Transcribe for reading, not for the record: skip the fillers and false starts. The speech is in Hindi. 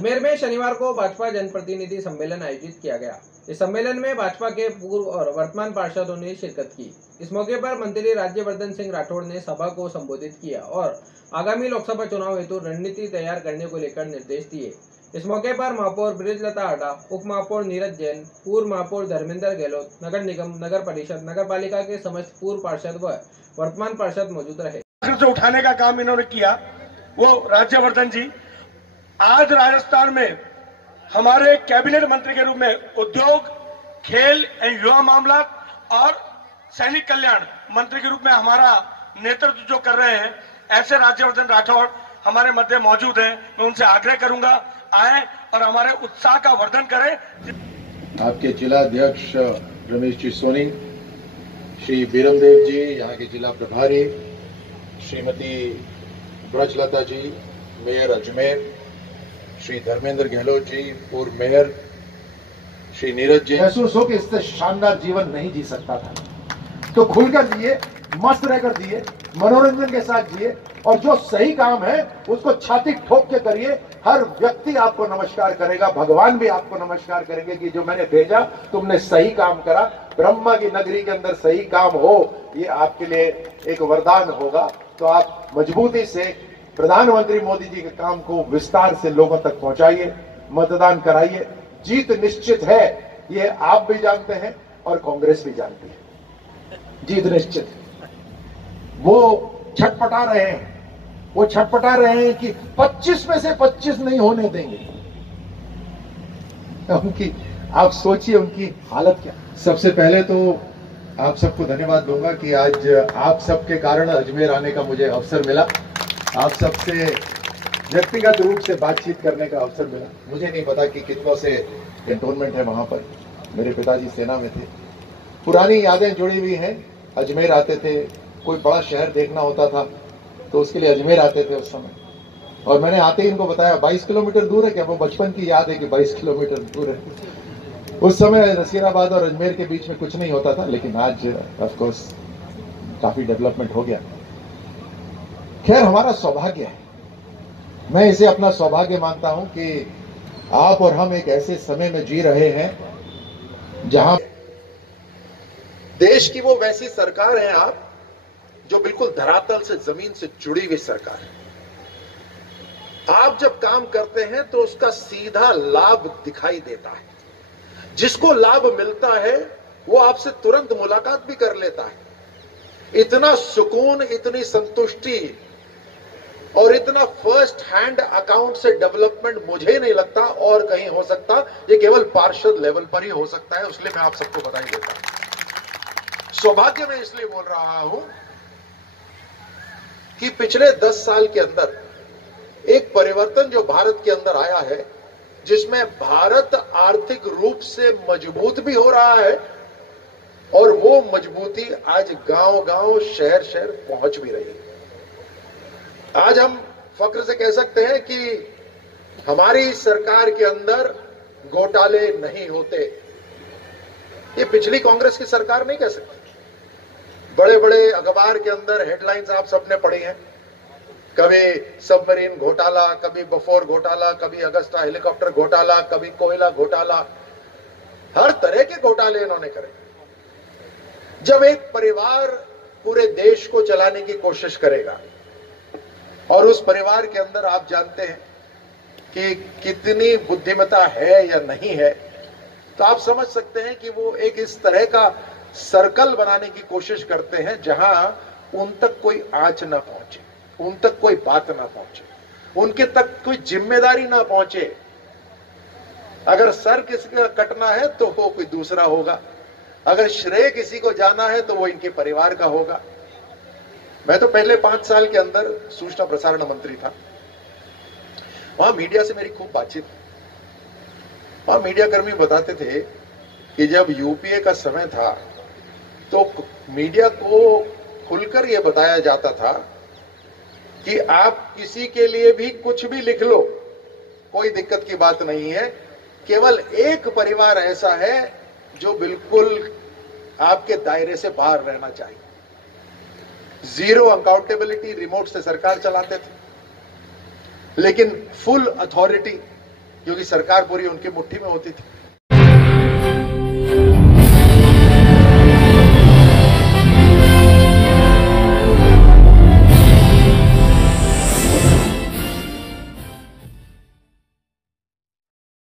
अजमेर में शनिवार को भाजपा जनप्रतिनिधि सम्मेलन आयोजित किया गया। इस सम्मेलन में भाजपा के पूर्व और वर्तमान पार्षदों ने शिरकत की। इस मौके पर मंत्री राज्यवर्धन सिंह राठौड़ ने सभा को संबोधित किया और आगामी लोकसभा चुनाव हेतु रणनीति तैयार करने को लेकर निर्देश दिए। इस मौके पर महापौर ब्रिजलता आडा, उप महापौर नीरज जैन, पूर्व महापौर धर्मेंद्र गहलोत, नगर निगम, नगर परिषद, नगर पालिका के समस्त पूर्व पार्षद व वर्तमान पार्षद मौजूद रहे। जो उठाने का काम इन्होंने किया वो राज्यवर्धन जी आज राजस्थान में हमारे कैबिनेट मंत्री के रूप में उद्योग, खेल एवं युवा मामला और सैनिक कल्याण मंत्री के रूप में हमारा नेतृत्व जो कर रहे हैं, ऐसे राज्यवर्धन राठौड़ हमारे मध्य मौजूद हैं। मैं उनसे आग्रह करूंगा आए और हमारे उत्साह का वर्धन करें। आपके जिला अध्यक्ष रमेश जी सोनी, श्री बीरमदेव जी, यहाँ के जिला प्रभारी श्रीमती ब्रजलता जी, मेयर अजमेर, श्री धर्मेंद्र गहलोत जी, पूर्व मेयर श्री नीरज जी। महसूस हो कि इससे शानदार जीवन नहीं जी सकता था, तो खुलकर जिए, मस्त रहकर जिए, मनोरंजन के साथ जिए और जो सही काम है उसको छाती ठोक के करिए। हर व्यक्ति आपको नमस्कार करेगा, भगवान भी आपको नमस्कार करेंगे कि जो मैंने भेजा तुमने सही काम करा। ब्रह्मा की नगरी के अंदर सही काम हो, ये आपके लिए एक वरदान होगा। तो आप मजबूती से प्रधानमंत्री मोदी जी के काम को विस्तार से लोगों तक पहुंचाइए, मतदान कराइए। जीत निश्चित है, ये आप भी जानते हैं और कांग्रेस भी जानती है, जीत निश्चित है। वो छटपटा रहे हैं कि 25 में से 25 नहीं होने देंगे। उनकी आप सोचिए उनकी हालत क्या। सबसे पहले तो आप सबको धन्यवाद दूंगा कि आज आप सबके कारण अजमेर आने का मुझे अवसर मिला। आप सबसे व्यक्तिगत रूप से बातचीत करने का अवसर मिला। मुझे नहीं पता कि कितनों से कैंटोनमेंट है वहां पर। मेरे पिताजी सेना में थे। पुरानी यादें जुड़ी हुई हैं। अजमेर आते थे, कोई बड़ा शहर देखना होता था तो उसके लिए अजमेर आते थे उस समय। और मैंने आते ही इनको बताया 22 किलोमीटर दूर है क्या? वो बचपन की याद है कि 22 किलोमीटर दूर है। उस समय नसीराबाद और अजमेर के बीच में कुछ नहीं होता था, लेकिन आज ऑफ कोर्स काफी डेवलपमेंट हो गया। खैर, हमारा सौभाग्य है, मैं इसे अपना सौभाग्य मानता हूं कि आप और हम एक ऐसे समय में जी रहे हैं जहां देश की वो वैसी सरकार है आप जो बिल्कुल धरातल से, जमीन से जुड़ी हुई सरकार है। आप जब काम करते हैं तो उसका सीधा लाभ दिखाई देता है। जिसको लाभ मिलता है वो आपसे तुरंत मुलाकात भी कर लेता है। इतना सुकून, इतनी संतुष्टि और इतना फर्स्ट हैंड अकाउंट से डेवलपमेंट मुझे नहीं लगता और कहीं हो सकता। ये केवल पार्षद लेवल पर ही हो सकता है। इसलिए मैं आप सबको बधाई देता हूं। सौभाग्य में इसलिए बोल रहा हूं कि पिछले 10 साल के अंदर एक परिवर्तन जो भारत के अंदर आया है, जिसमें भारत आर्थिक रूप से मजबूत भी हो रहा है और वो मजबूती आज गांव-गांव, शहर-शहर पहुंच भी रही है। आज हम फक्र से कह सकते हैं कि हमारी सरकार के अंदर घोटाले नहीं होते। ये पिछली कांग्रेस की सरकार नहीं कह सकती। बड़े बड़े अखबार के अंदर हेडलाइंस आप सबने पढ़ी हैं, कभी सबमरीन घोटाला, कभी बफोर घोटाला, कभी अगस्ता हेलीकॉप्टर घोटाला, कभी कोयला घोटाला, हर तरह के घोटाले इन्होंने करे। जब एक परिवार पूरे देश को चलाने की कोशिश करेगा और उस परिवार के अंदर आप जानते हैं कि कितनी बुद्धिमत्ता है या नहीं है, तो आप समझ सकते हैं कि वो एक इस तरह का सर्कल बनाने की कोशिश करते हैं जहां उन तक कोई आंच ना पहुंचे, उन तक कोई बात ना पहुंचे, उनके तक कोई जिम्मेदारी ना पहुंचे। अगर सर किसी का कटना है तो वो कोई दूसरा होगा, अगर श्रेय किसी को जाना है तो वो इनके परिवार का होगा। मैं तो पहले 5 साल के अंदर सूचना प्रसारण मंत्री था। वहां मीडिया से मेरी खूब बातचीत। वहां मीडिया कर्मी बताते थे कि जब यूपीए का समय था तो मीडिया को खुलकर यह बताया जाता था कि आप किसी के लिए भी कुछ भी लिख लो, कोई दिक्कत की बात नहीं है। केवल एक परिवार ऐसा है जो बिल्कुल आपके दायरे से बाहर रहना चाहिए। जीरो अकाउंटेबिलिटी, रिमोट से सरकार चलाते थे, लेकिन फुल अथॉरिटी क्योंकि सरकार पूरी उनकी मुट्ठी में होती थी।